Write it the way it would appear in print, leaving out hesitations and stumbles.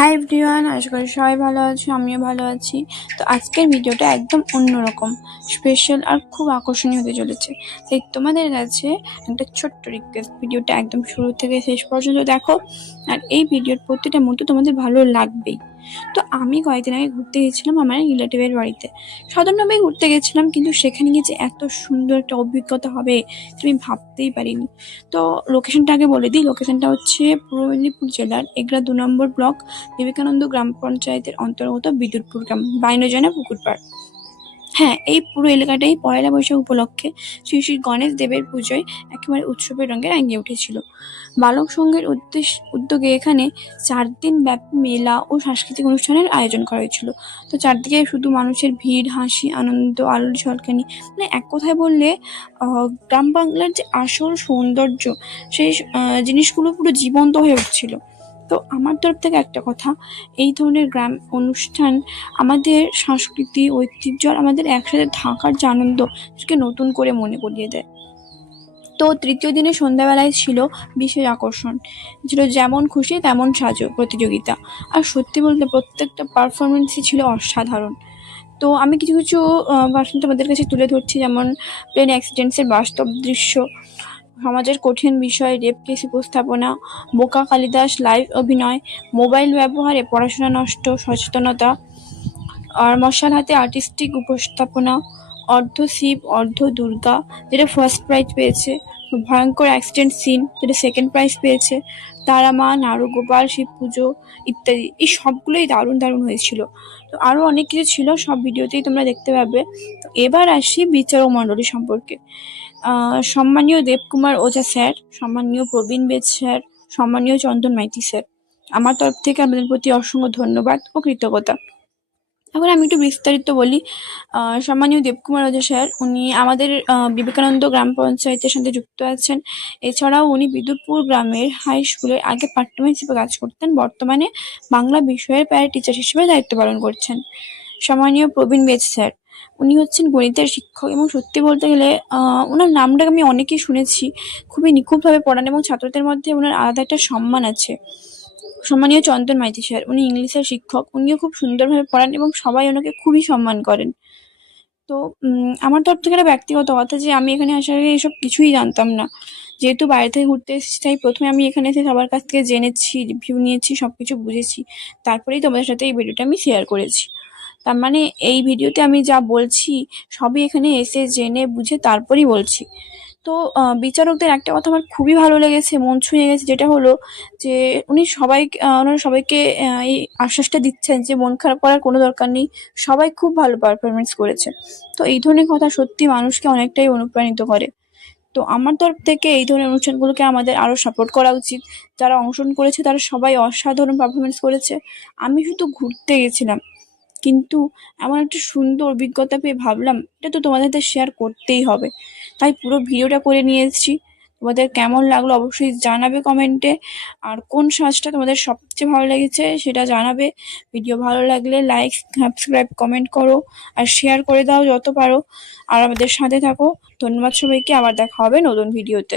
Hi everyone, আশা করি সবাই ভালো আছো, আমিও ভালো আছি। তো আজকের ভিডিওটা একদম অন্যরকম, স্পেশাল আর খুব আকর্ষণীয় হতে চলেছে। তাই তোমাদের কাছে একটা ছোট্ট রিকোয়েস্ট, ভিডিওটা একদম শুরু থেকে শেষ পর্যন্ত দেখো। আর এই ভিডিওর প্রতিটা মুহূর্ত তোমাদের ভালো লাগবেই। তো আমি কয়েকদিন আগে ঘুরতে গেছিলাম আমার রিলেটিভের বাড়িতে। সাধারণভাবেই ঘুরতে গেছিলাম, কিন্তু সেখানে গিয়ে যে এত সুন্দর একটা অভিজ্ঞতা হবে তুমি ভাবতেই পারিনি। তো লোকেশনটা আগে বলে দিই, লোকেশনটা হচ্ছে পূর্ব মেদিনীপুর জেলার এগরা 2 নম্বর ব্লক, বিবেকানন্দ গ্রাম পঞ্চায়েতের অন্তর্গত বিদ্যুৎপুর গ্রাম, বাইনজনা পুকুরপাড়। হ্যাঁ, এই পুরো এলাকাটাই পয়লা বৈশাখ উপলক্ষে শ্রী শ্রী গণেশ দেবের পুজোয় একেবারে উৎসবের রঙে রাঙিয়ে উঠেছিল। বালক সংঘের উদ্যোগে এখানে 4 দিন ব্যাপী মেলা ও সাংস্কৃতিক অনুষ্ঠানের আয়োজন করা হয়েছিল। তো চারদিকে শুধু মানুষের ভিড়, হাসি, আনন্দ, আলোর ঝলকানি, মানে এক কথায় বললে গ্রাম বাংলার যে আসল সৌন্দর্য, সেই জিনিসগুলো পুরো জীবন্ত হয়ে উঠছিল। তো আমার তরফ থেকে একটা কথা, এই ধরনের গ্রাম অনুষ্ঠান আমাদের সংস্কৃতি, ঐতিহ্য আর আমাদের একসাথে থাকার যে আনন্দ, সেটাকে নতুন করে মনে করিয়ে দেয়। তো তৃতীয় দিনে সন্ধ্যাবেলায় ছিল বিশেষ আকর্ষণ, ছিল যেমন খুশি তেমন সাজো প্রতিযোগিতা। আর সত্যি বলতে প্রত্যেকটা পারফরমেন্সই ছিল অসাধারণ। তো আমি কিছু কিছু ভার্সন তোমাদের কাছে তুলে ধরছি, যেমন প্লেন অ্যাক্সিডেন্টসের বাস্তব দৃশ্য, সমাজের কঠিন বিষয়, রেপ কেস উপস্থাপনা, বোকা কালিদাস লাইভ অভিনয়, মোবাইল ব্যবহারে পড়াশোনা নষ্ট, সচেতনতা, আর মশাল হাতে আর্টিস্টিক উপস্থাপনা, অর্ধ শিব অর্ধ দুর্গা যেটা ফার্স্ট প্রাইজ পেয়েছে, ভয়ঙ্কর অ্যাক্সিডেন্ট সিন যেটা সেকেন্ড প্রাইজ পেয়েছে, তারা মা, নারুগোপাল, শিব পুজো ইত্যাদি। এই সবগুলোই দারুণ দারুণ হয়েছিল। তো আরও অনেক কিছু ছিল, সব ভিডিওতেই তোমরা দেখতে পাবে। তো এবার আসি বিচারক মণ্ডলী সম্পর্কে। সম্মানীয় দেবকুমার ওঝা স্যার, সম্মানীয় প্রবীণ বেদ স্যার, সম্মানীয় চন্দন মাইতি স্যার, আমার তরফ থেকে আপনাদের প্রতি অসংখ্য ধন্যবাদ ও কৃতজ্ঞতা। এখন আমি একটু বিস্তারিত বলি। সম্মানীয় দেবকুমার ওঝা স্যার, উনি আমাদের বিবেকানন্দ গ্রাম পঞ্চায়েতের সাথে যুক্ত আছেন। এছাড়াও উনি বিদ্যুৎপুর গ্রামের হাই স্কুলের আগে পার্ট টাইম হিসেবে কাজ করতেন, বর্তমানে বাংলা বিষয়ের প্যারা টিচার হিসেবে দায়িত্ব পালন করছেন। সম্মানীয় প্রবীণ বেদ স্যার, উনি হচ্ছেন গণিতের শিক্ষক, এবং সত্যি বলতে গেলে ওনার নামটা আমি অনেকেই শুনেছি। খুবই নিখুঁতভাবে পড়ান এবং ছাত্রদের মধ্যে ওনার আলাদা একটা সম্মান আছে। সম্মানীয় চন্দন মাইতি স্যার, উনি ইংলিশের শিক্ষক, উনিও খুব সুন্দরভাবে পড়ান এবং সবাই ওনাকে খুবই সম্মান করেন। তো আমার তরফ থেকে একটা ব্যক্তিগত কথা, যে আমি এখানে আসার আগে এসব কিছুই জানতাম না। যেহেতু বাইরে থেকে ঘুরতে এসেছি, তাই প্রথমে আমি এখানে এসে সবার কাছ থেকে জেনেছি, রিভিউ নিয়েছি, সবকিছু বুঝেছি, তারপরেই তোমাদের সাথে এই ভিডিওটা আমি শেয়ার করেছি। তার মানে এই ভিডিওতে আমি যা বলছি সবই এখানে এসে জেনে বুঝে তারপরেই বলছি। তো বিচারকদের একটা কথা আমার খুবই ভালো লেগেছে, মন ছুঁয়ে গেছে, যেটা হলো যে ওনারা সবাইকে এই আশ্বাসটা দিচ্ছেন যে মন খারাপ করার কোনো দরকার নেই, সবাই খুব ভালো পারফরমেন্স করেছে। তো এই ধরনের কথা সত্যি মানুষকে অনেকটাই অনুপ্রাণিত করে। তো আমার তরফ থেকে এই ধরনের অনুষ্ঠানগুলোকে আমাদের আরও সাপোর্ট করা উচিত। যারা অংশগ্রহণ করেছে তারা সবাই অসাধারণ পারফরমেন্স করেছে। আমি শুধু ঘুরতে গেছিলাম, কিন্তু এমন একটা সুন্দর অভিজ্ঞতা পেয়ে ভাবলাম এটা তো তোমাদের সাথে শেয়ার করতেই হবে, তাই পুরো ভিডিওটা করে নিয়ে এসেছি। তোমাদের কেমন লাগলো অবশ্যই জানাবে কমেন্টে, আর কোন সাজটা তোমাদের সবচেয়ে ভালো লেগেছে সেটা জানাবে। ভিডিও ভালো লাগলে লাইক, সাবস্ক্রাইব, কমেন্ট করো আর শেয়ার করে দাও যত পারো, আর আমাদের সাথে থাকো। ধন্যবাদ সবাইকে, আবার দেখা হবে নতুন ভিডিওতে।